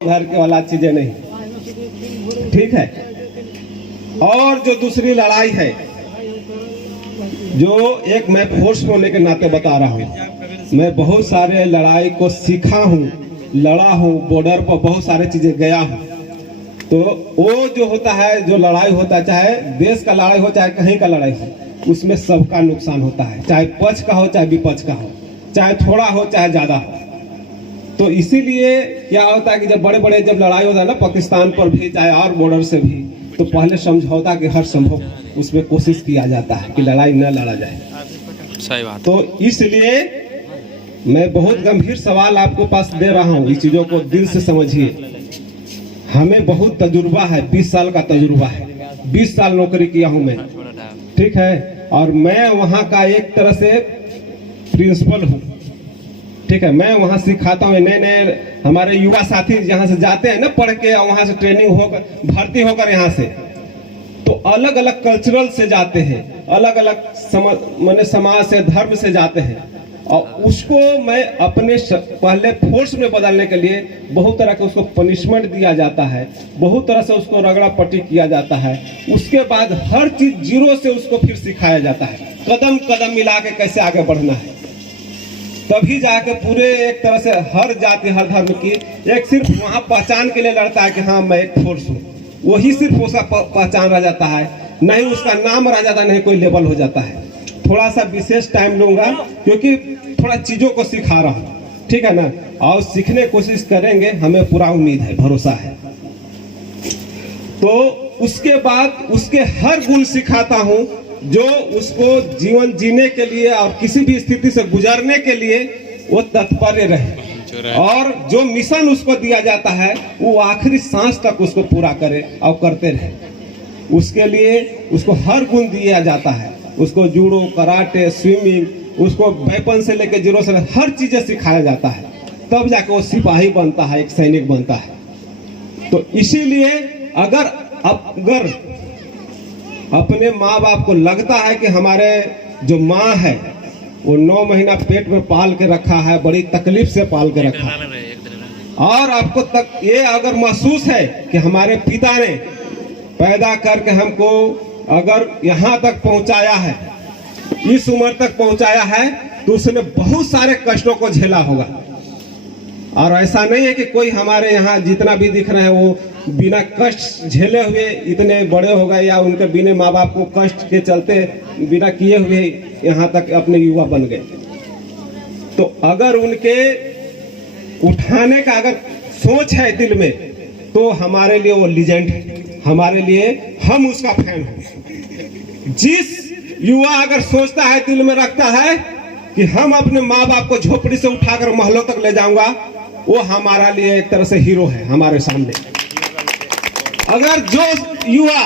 घर के वाला चीजें नहीं, ठीक है। और जो दूसरी लड़ाई है, जो एक मैं फोर्स होने के नाते बता रहा हूँ, मैं बहुत सारे लड़ाई को सीखा हूँ, लड़ा हूँ, बॉर्डर पर बहुत सारे चीजें गया हूँ। तो वो जो होता है, जो लड़ाई होता है, चाहे देश का लड़ाई हो चाहे कहीं का लड़ाई हो, उसमें सबका नुकसान होता है, चाहे पक्ष का हो चाहे विपक्ष का हो, चाहे थोड़ा हो चाहे ज्यादा हो। तो इसीलिए क्या होता है कि जब बड़े बड़े जब लड़ाई होता है ना, पाकिस्तान पर भी चाहे और बॉर्डर से भी, तो पहले समझौता के हर संभव उसमें कोशिश किया जाता है कि लड़ाई न लड़ा जाए। सही बात। तो इसलिए मैं बहुत गंभीर सवाल आपको पास दे रहा हूँ, इस चीजों को दिल से समझिए। हमें बहुत तजुर्बा है, 20 साल का तजुर्बा है, 20 साल नौकरी किया हूँ मैं, ठीक है। और मैं वहाँ का एक तरह से प्रिंसिपल हूँ, ठीक है। मैं वहाँ सिखाता हूँ, नए नए हमारे युवा साथी यहाँ से जाते हैं ना पढ़ के, और वहाँ से ट्रेनिंग होकर भर्ती होकर यहाँ से, तो अलग अलग कल्चरल से जाते हैं, अलग अलग समाज से, धर्म से जाते हैं। और उसको मैं अपने पहले फोर्स में बदलने के लिए बहुत तरह के उसको पनिशमेंट दिया जाता है, बहुत तरह से उसको रगड़ा पट्टी किया जाता है। उसके बाद हर चीज जीरो से उसको फिर सिखाया जाता है, कदम कदम मिला के कैसे आगे बढ़ना है। तभी जाके पूरे एक तरह से हर जाति हर धर्म की एक सिर्फ वहाँ पहचान के लिए लड़ता है कि हाँ मैं एक फोर्स हूँ, वही सिर्फ उसका पहचान रह जाता है, नहीं उसका नाम रह जाता, नहीं कोई लेबल हो जाता है। थोड़ा सा विशेष टाइम लूंगा क्योंकि थोड़ा चीजों को सिखा रहा हूँ, ठीक है ना। और सीखने की कोशिश करेंगे, हमें पूरा उम्मीद है, भरोसा है। तो उसके बाद उसके हर गुण सिखाता हूँ जो उसको जीवन जीने के लिए और किसी भी स्थिति से गुजरने के लिए वो तत्पर रहे, और जो मिशन उसको दिया जाता है वो आखिरी सांस तक उसको पूरा करे और करते रहे। उसके लिए उसको हर गुण दिया जाता है, उसको जूडो, कराटे, स्विमिंग, उसको वेपन से लेकर जीरो से हर चीजें सिखाया जाता है, तब जाके वो सिपाही बनता है, एक सैनिक बनता है। तो इसीलिए अगर अपने माँ बाप को लगता है कि हमारे जो माँ है वो 9 महीना पेट में पाल के रखा है, बड़ी तकलीफ से पाल के रखा है, और आपको तक ये अगर महसूस है कि हमारे पिता ने पैदा करके हमको अगर यहाँ तक पहुँचाया है, इस उम्र तक पहुँचाया है, तो उसने बहुत सारे कष्टों को झेला होगा। और ऐसा नहीं है कि कोई हमारे यहाँ जितना भी दिख रहे हैं वो बिना कष्ट झेले हुए इतने बड़े हो गए, या उनके बिना माँ बाप को कष्ट के चलते बिना किए हुए यहाँ तक अपने युवा बन गए। तो अगर उनके उठाने का अगर सोच है दिल में, तो हमारे लिए वो लीजेंड है, हमारे लिए हम उसका फैन हैं। जिस युवा अगर सोचता है, दिल में रखता है कि हम अपने माँ बाप को झोपड़ी से उठाकर महलों तक ले जाऊंगा, वो हमारा लिए एक तरह से हीरो है हमारे सामने। अगर जो युवा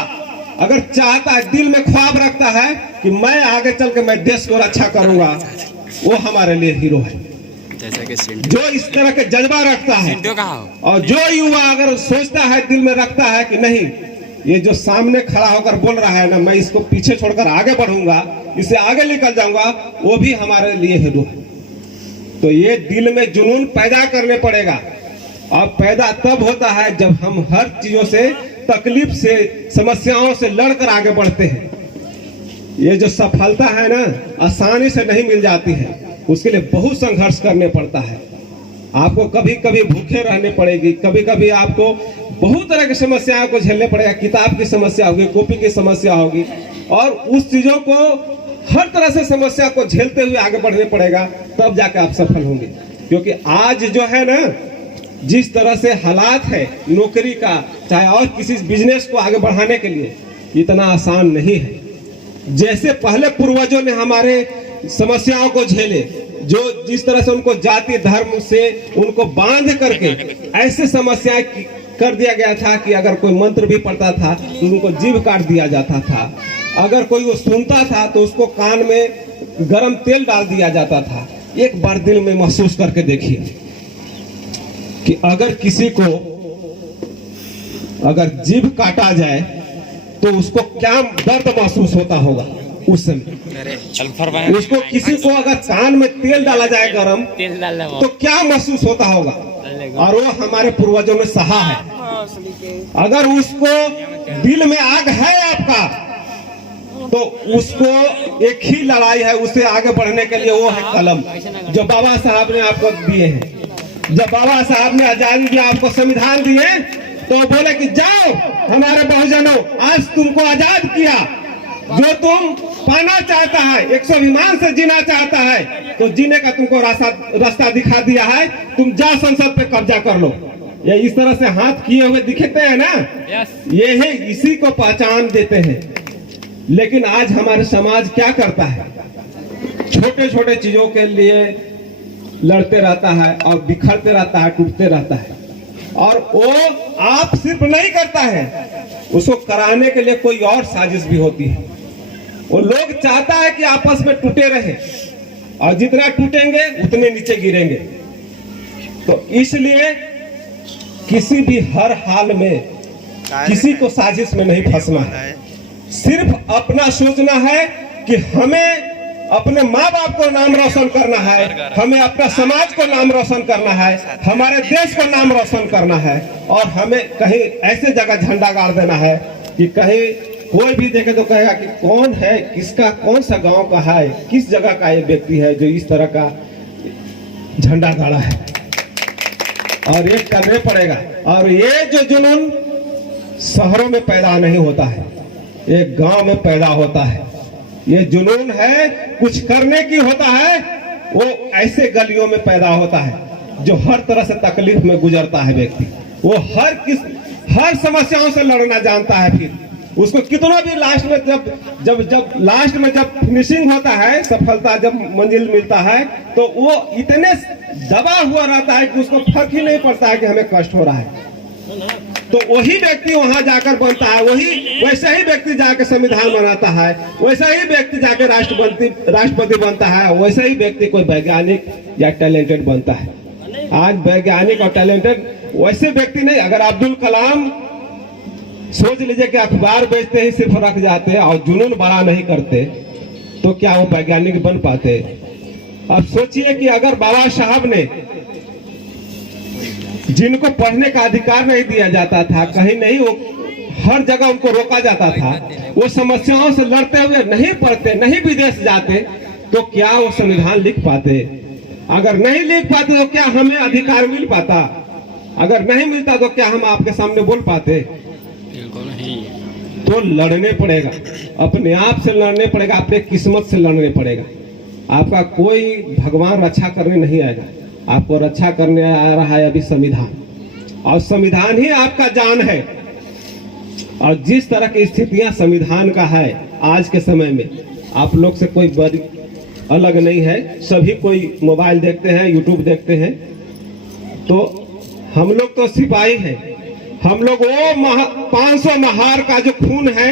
अगर चाहता है, दिल में ख्वाब रखता है कि मैं आगे चल के मैं देश को रक्षा करूंगा, वो हमारे लिए हीरो है। जो इस तरह के जज्बा रखता है, और जो युवा अगर सोचता है, दिल में रखता है कि नहीं, ये जो सामने खड़ा होकर बोल रहा है ना, मैं इसको पीछे छोड़कर आगे बढ़ूंगा, इससे आगे निकल जाऊंगा, वो भी हमारे लिए हीरो है। तो ये दिल में जुनून पैदा करने पड़ेगा, और पैदा तब होता है जब हम हर चीजों से, तकलीफ से, समस्याओं से लड़कर आगे बढ़ते हैं। ये जो सफलता है ना, आसानी से नहीं मिल जाती है, उसके लिए बहुत संघर्ष करने पड़ता है। आपको कभी कभी भूखे रहने पड़ेगी, कभी कभी आपको बहुत तरह की समस्याओं को झेलने पड़ेगा, किताब की समस्या होगी, कॉपी की समस्या होगी, और उस चीजों को हर तरह से समस्या को झेलते हुए आगे बढ़ने पड़ेगा, तब जाके आप सफल होंगे। क्योंकि आज जो है ना, जिस तरह से हालात है नौकरी का, चाहे और किसी बिजनेस को आगे बढ़ाने के लिए, इतना आसान नहीं है। जैसे पहले पूर्वजों ने हमारे समस्याओं को झेले, जो जिस तरह से उनको जाति धर्म से उनको बांध करके ऐसे समस्याएं कर दिया गया था कि अगर कोई मंत्र भी पढ़ता था तो उनको जीभ काट दिया जाता था, अगर कोई वो सुनता था तो उसको कान में गरम तेल डाल दिया जाता था। एक बार दिल में महसूस करके देखिए कि अगर किसी को अगर जीभ काटा जाए तो उसको क्या दर्द महसूस होता होगा उस समय। उसको किसी को अगर कान में तेल डाला जाए गरम, तो क्या महसूस होता होगा। और वो हमारे पूर्वजों ने सहा है। अगर उसको दिल में आग है आपका, तो उसको एक ही लड़ाई है, उससे आगे बढ़ने के लिए, वो है कलम, जो बाबा साहब ने आपको दिए हैं। जब बाबा साहब ने आजादी दिया, आपको संविधान दिए, तो बोले कि जाओ हमारे बहुजनों, आज तुमको आजाद किया, जो तुम पाना चाहता है, एक स्वाभिमान से जीना चाहता है, तो जीने का तुमको रास्ता दिखा दिया है, तुम जा संसद पे कब्जा कर लो। ये इस तरह से हाथ किए हुए दिखते हैं ना, ये है, इसी को पहचान देते हैं। लेकिन आज हमारे समाज क्या करता है, छोटे छोटे चीजों के लिए लड़ते रहता है और बिखरते रहता है, टूटते रहता है। और वो आप सिर्फ नहीं करता है, उसको कराने के लिए कोई और साजिश भी होती है। वो लोग चाहता है कि आपस में टूटे रहे, और जितना टूटेंगे उतने नीचे गिरेंगे। तो इसलिए किसी भी हर हाल में किसी को साजिश में नहीं फंसना है, सिर्फ अपना सोचना है कि हमें अपने माँ बाप को नाम रोशन करना है, हमें अपना समाज को नाम रोशन करना है, हमारे देश को नाम रोशन करना है, और हमें कहीं ऐसे जगह झंडा गाड़ देना है कि कहीं कोई भी देखे तो कहेगा कि कौन है, किसका, कौन सा गांव का है, किस जगह का ये व्यक्ति है जो इस तरह का झंडा गाड़ा है। और ये करने पड़ेगा। और ये जो जुनून शहरों में पैदा नहीं होता है, ये गांव में पैदा होता है। ये जुनून है, कुछ करने की होता है, वो ऐसे गलियों में पैदा होता है जो हर तरह से तकलीफ में गुजरता है व्यक्ति। वो हर समस्याओं से लड़ना जानता है। फिर उसको कितना भी लास्ट में जब लास्ट में जब फिनिशिंग होता है, सफलता जब मंजिल मिलता है, तो वो इतने दबा हुआ रहता है कि उसको फर्क ही नहीं पड़ता है कि हमें कष्ट हो रहा है। तो वही व्यक्ति वहां जाकर बनता है, वैसे ही व्यक्ति जाकर संविधान बनाता है, वैसा ही व्यक्ति जाकर राष्ट्रपति बनता है, वैसे ही व्यक्ति कोई वैज्ञानिक या टैलेंटेड बनता है। आज वैज्ञानिक और टैलेंटेड वैसे व्यक्ति नहीं। अगर अब्दुल कलाम सोच लीजिए कि अखबार बेचते ही सिर्फ रख जाते और जुनून बड़ा नहीं करते, तो क्या वो वैज्ञानिक बन पाते? अब सोचिए कि अगर बाबा साहब ने, जिनको पढ़ने का अधिकार नहीं दिया जाता था, कहीं नहीं, वो हर जगह उनको रोका जाता था, वो समस्याओं से लड़ते हुए नहीं पढ़ते, नहीं विदेश जाते, तो क्या वो संविधान लिख पाते? अगर नहीं लिख पाते तो क्या हमें अधिकार मिल पाता? अगर नहीं मिलता तो क्या हम आपके सामने बोल पाते? तो लड़ने पड़ेगा, अपने आप से लड़ने पड़ेगा, अपने किस्मत से लड़ने पड़ेगा। आपका कोई भगवान रक्षा करने नहीं आएगा, आपको रक्षा करने आ रहा है अभी संविधान, और संविधान ही आपका जान है। और जिस तरह की स्थितियां संविधान का है आज के समय में, आप लोग से कोई बड़ी अलग नहीं है। सभी कोई मोबाइल देखते हैं, यूट्यूब देखते हैं, तो हम लोग तो सिपाही हैं। हम लोग वो 500 महार का जो खून है,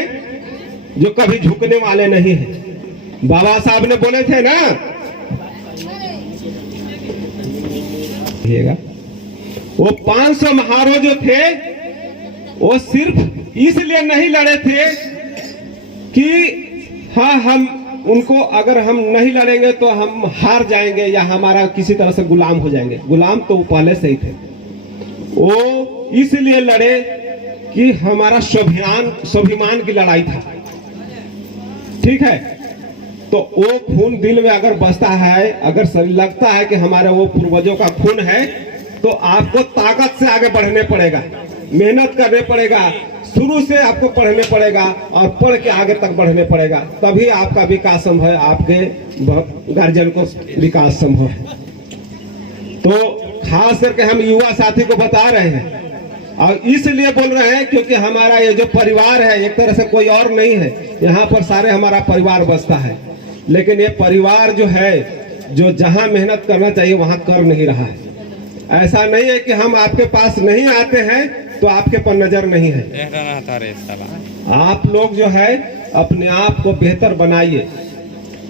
जो कभी झुकने वाले नहीं है। बाबा साहब ने बोले थे ना, वो 500 महारों जो थे, वो सिर्फ इसलिए नहीं लड़े थे कि हाँ, हम उनको, अगर हम नहीं लड़ेंगे तो हम हार जाएंगे या हमारा किसी तरह से गुलाम हो जाएंगे। गुलाम तो वो पहले से ही थे। वो इसलिए लड़े कि हमारा स्वाभिमान की लड़ाई था। ठीक है, तो वो खून दिल में अगर बसता है, अगर लगता है कि हमारे वो पूर्वजों का खून है, तो आपको ताकत से आगे बढ़ने पड़ेगा, मेहनत करने पड़ेगा, शुरू से आपको पढ़ने पड़ेगा और पढ़ के आगे तक बढ़ने पड़ेगा। तभी आपका विकास संभव है, आपके गार्जियन को विकास संभव है। तो खास करके हम युवा साथी को बता रहे हैं, और इसलिए बोल रहे हैं क्योंकि हमारा ये जो परिवार है, एक तरह से कोई और नहीं है, यहाँ पर सारे हमारा परिवार बसता है। लेकिन ये परिवार जो है, जो जहां मेहनत करना चाहिए वहां कर नहीं रहा है। ऐसा नहीं है कि हम आपके पास नहीं आते हैं तो आपके पर नजर नहीं है। आप लोग जो है अपने आप को बेहतर बनाइए।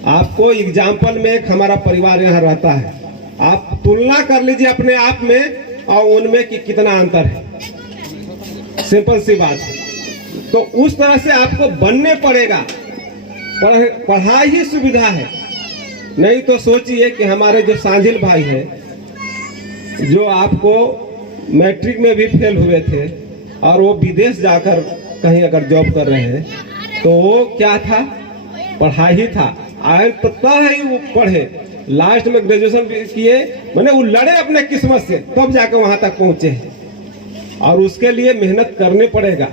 आपको एग्जाम्पल में एक हमारा परिवार यहाँ रहता है, आप तुलना कर लीजिए अपने आप में और उनमें कि कितना अंतर है। सिंपल सी बात है। तो उस तरह से आपको बनने पड़ेगा। पढ़ाई ही सुविधा है, नहीं तो सोचिए कि हमारे जो सांझिल भाई है, जो आपको मैट्रिक में भी फेल हुए थे और वो विदेश जाकर कहीं अगर जॉब कर रहे हैं तो वो क्या था, पढ़ाई था। आए तो ही वो पढ़े, लास्ट में ग्रेजुएशन भी किए, मैंने वो लड़े अपने किस्मत से, तब जाके वहां तक पहुंचे हैं। और उसके लिए मेहनत करनी पड़ेगा,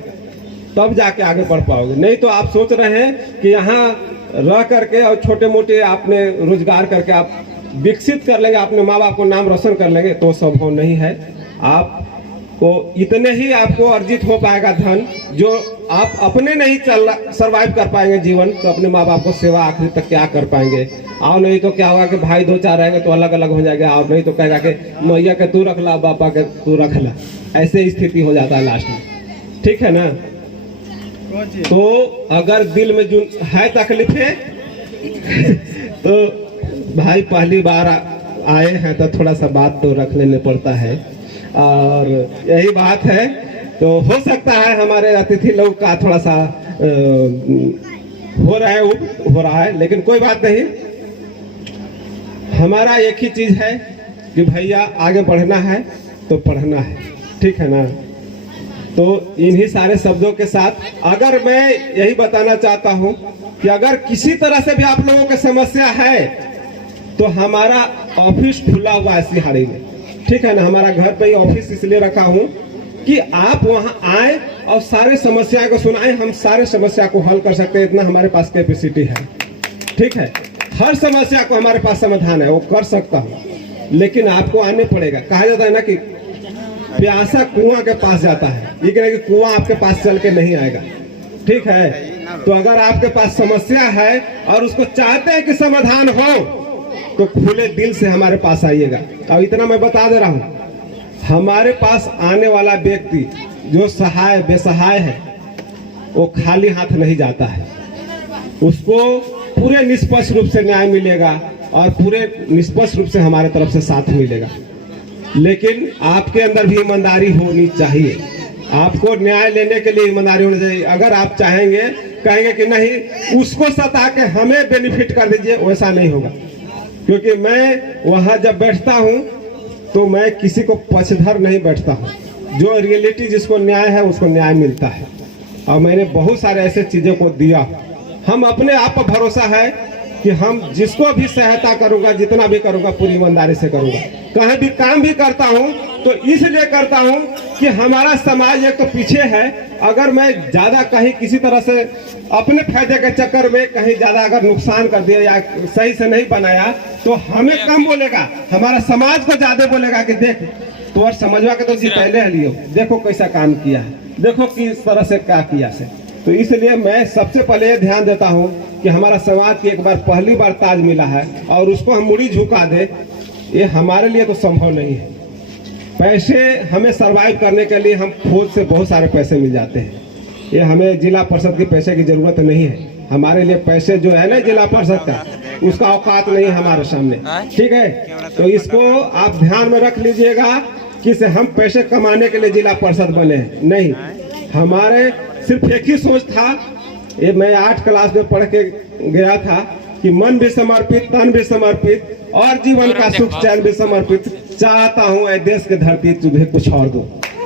तब जाके आगे बढ़ पाओगे। नहीं तो आप सोच रहे हैं कि यहाँ रह करके और छोटे मोटे आपने रोजगार करके आप विकसित कर लेंगे, अपने माँ बाप को नाम रोशन कर लेंगे, तो संभव नहीं है। आपको इतने ही आपको अर्जित हो पाएगा धन, जो आप अपने नहीं सरवाइव कर पाएंगे जीवन, तो अपने माँ बाप को सेवा आखिर तक क्या कर पाएंगे। और नहीं तो क्या होगा कि भाई दो चार रहेंगे तो अलग अलग हो जाएगा, और नहीं तो कहेगा कि मैया के तू रख ला, पापा के तू रख ला, ऐसे स्थिति हो जाता है लास्ट में। ठीक है ना। तो अगर दिल में जो है तकलीफें तो भाई पहली बार आए हैं तो थोड़ा सा बात तो रख लेने पड़ता है, और यही बात है। तो हो सकता है हमारे अतिथि लोग का थोड़ा सा हो रहा है, लेकिन कोई बात नहीं। हमारा एक ही चीज है कि भैया आगे बढ़ना है तो पढ़ना है, ठीक है ना। तो इन्हीं सारे शब्दों के साथ अगर मैं यही बताना चाहता हूं कि अगर किसी तरह से भी आप लोगों की समस्या है तो हमारा ऑफिस खुला हुआ है सिहाड़ी में, ठीक है ना। हमारा घर पे ही ऑफिस इसलिए रखा हूं कि आप वहां आए और सारे समस्या को सुनाएं, हम सारे समस्या को हल कर सकते हैं, इतना हमारे पास कैपेसिटी है, ठीक है। हर समस्या को हमारे पास समाधान है, वो कर सकता हूँ, लेकिन आपको आने पड़ेगा। कहा जाता है ना कि प्यासा कुआं के पास जाता है, ये कह कि कुआं आपके पास चल के नहीं आएगा, ठीक है। तो अगर आपके पास समस्या है और उसको चाहते हैं कि समाधान हो, तो खुले दिल से हमारे पास आइएगा। अब इतना मैं बता दे रहा हूँ, हमारे पास आने वाला व्यक्ति जो सहाय बेसहाय है वो खाली हाथ नहीं जाता है, उसको पूरे निष्पक्ष रूप से न्याय मिलेगा और पूरे निष्पक्ष रूप से हमारे तरफ से साथ मिलेगा। लेकिन आपके अंदर भी ईमानदारी होनी चाहिए, आपको न्याय लेने के लिए ईमानदारी होनी चाहिए। अगर आप चाहेंगे कहेंगे कि नहीं उसको सता के हमें बेनिफिट कर दीजिए, वैसा नहीं होगा। क्योंकि मैं वहां जब बैठता हूं तो मैं किसी को पक्षधर नहीं बैठता हूं, जो रियलिटी जिसको न्याय है उसको न्याय मिलता है। और मैंने बहुत सारे ऐसे चीजों को दिया। हम अपने आप पर भरोसा है कि हम जिसको भी सहायता करूंगा, जितना भी करूंगा, पूरी ईमानदारी से करूंगा। कहीं भी काम भी करता हूं तो इसलिए करता हूं कि हमारा समाज एक तो पीछे है। अगर मैं ज्यादा कहीं किसी तरह से अपने फायदे के चक्कर में कहीं ज्यादा अगर नुकसान कर दिया या सही से नहीं बनाया तो हमें कम बोलेगा, हमारा समाज को ज्यादा बोलेगा कि देख तो और समझवा के तो जी पहले लियो, देखो कैसा काम किया है, देखो किस तरह से क्या किया से। तो इसलिए मैं सबसे पहले ये ध्यान देता हूं कि हमारा समाज की एक बार पहली बार ताज मिला है और उसको हम मुड़ी झुका दे, ये हमारे लिए तो संभव नहीं है। पैसे हमें सरवाइव करने के लिए हम खुद से बहुत सारे पैसे मिल जाते हैं, ये हमें जिला परिषद के पैसे की जरूरत नहीं है। हमारे लिए पैसे जो है ना जिला परिषद का, उसका औकात नहीं है हमारे सामने, ठीक है। तो इसको आप ध्यान में रख लीजिएगा कि से हम पैसे कमाने के लिए जिला परिषद बने हैं, नहीं। हमारे सिर्फ एक ही सोच था, ये मैं 8 क्लास में पढ़ के गया था कि मन भी समर्पित, तन भी समर्पित और जीवन का सुख चैन भी समर्पित, चाहता हूँ ऐ देश की धरती तुझे कुछ और दो।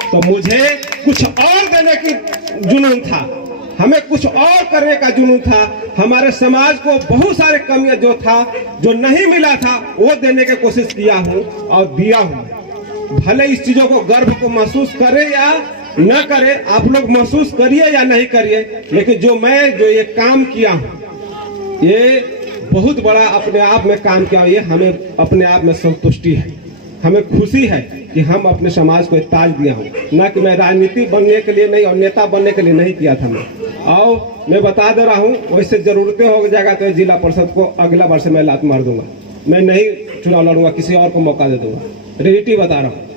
तो मुझे कुछ और देने की जुनून था, हमें कुछ और करने का जुनून था। हमारे समाज को बहुत सारे कमियां जो था, जो नहीं मिला था, वो देने की कोशिश किया हूँ और दिया हूँ। भले इस चीजों को गर्व को महसूस करे या न करे, आप लोग महसूस करिए या नहीं करिए, लेकिन जो ये काम किया हूँ, ये बहुत बड़ा अपने आप में काम किया, ये हमें अपने आप में संतुष्टि है, हमें खुशी है कि हम अपने समाज को ताज दिया हूँ। ना कि मैं राजनीति बनने के लिए नहीं और नेता बनने के लिए नहीं किया था मैं। और मैं बता दे रहा हूँ, वैसे जरूरतें हो जाएगा तो जिला परिषद को अगला वर्ष मैं लात मार दूंगा, मैं नहीं चुनाव लड़ूंगा, किसी और को मौका दे दूंगा, रियलिटी बता रहा हूँ,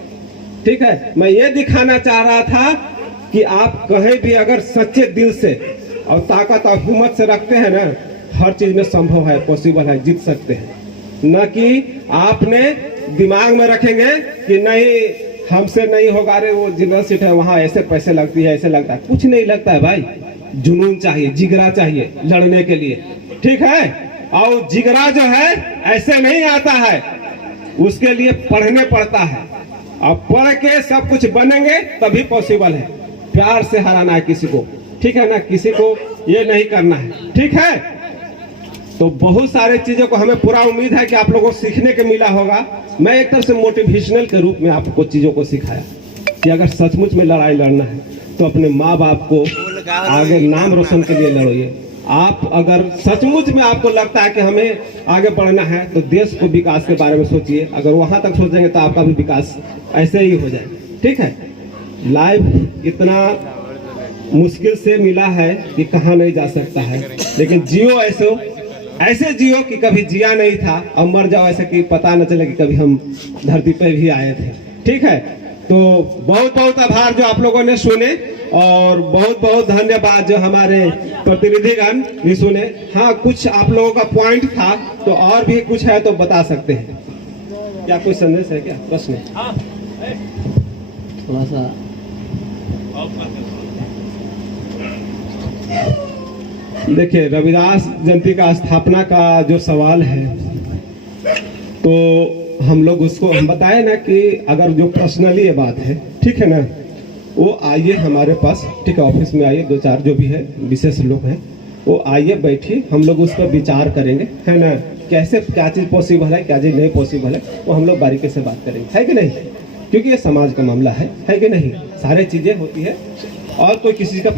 ठीक है। मैं ये दिखाना चाह रहा था कि आप कहीं भी अगर सच्चे दिल से और ताकत और हिम्मत से रखते हैं ना, हर चीज में संभव है, पॉसिबल है, जीत सकते हैं। न कि आपने दिमाग में रखेंगे कि नहीं हमसे नहीं होगा, रे वो जिला सीट है वहां ऐसे पैसे लगती है, ऐसे लगता है, कुछ नहीं लगता है भाई। जुनून चाहिए, जिगरा चाहिए लड़ने के लिए, ठीक है। और जिगरा जो है ऐसे नहीं आता है, उसके लिए पढ़ने पड़ता है अब पढ़ के सब कुछ बनेंगे तभी पॉसिबल है। प्यार से हराना है किसी को, ठीक है ना, किसी को ये नहीं करना है, ठीक है। तो बहुत सारे चीजों को हमें पूरा उम्मीद है कि आप लोगों को सीखने को मिला होगा। मैं एक तरह से मोटिवेशनल के रूप में आपको चीजों को सिखाया कि अगर सचमुच में लड़ाई लड़ना है तो अपने माँ बाप को आगे नाम रोशन के लिए लड़िए। आप अगर सचमुच में आपको लगता है कि हमें आगे बढ़ना है तो देश को विकास के बारे में सोचिए। अगर वहां तक सोचेंगे तो आपका भी विकास ऐसे ही हो जाए, ठीक है। लाइफ इतना मुश्किल से मिला है कि कहाँ नहीं जा सकता है, लेकिन जियो ऐसे जियो कि कभी जिया नहीं था, और मर जाओ ऐसे कि पता न चले कि कभी हम धरती पे भी आए थे, ठीक है। तो बहुत बहुत आभार जो आप लोगों ने सुने, और बहुत बहुत धन्यवाद जो हमारे प्रतिनिधिगण भी सुने। हाँ, कुछ आप लोगों का पॉइंट था तो और भी कुछ है तो बता सकते हैं। क्या कोई संदेश है, क्या प्रश्न? थोड़ा सा देखिए, रविदास जयंती का स्थापना का जो सवाल है, तो हम लोग उसको हम बताए ना कि अगर जो पर्सनली ये बात है, ठीक है ना, वो आइए हमारे पास, ठीक है, ऑफिस में आइए, 2-4 जो भी है विशेष लोग हैं वो आइए, बैठिए, हम लोग उस पर विचार करेंगे, है ना, कैसे क्या चीज़ पॉसिबल है, क्या चीज़ नहीं पॉसिबल है, वो हम लोग बारीकी से बात करेंगे, है कि नहीं, क्योंकि ये समाज का मामला है कि नहीं, सारे चीज़ें होती है और कोई किसी का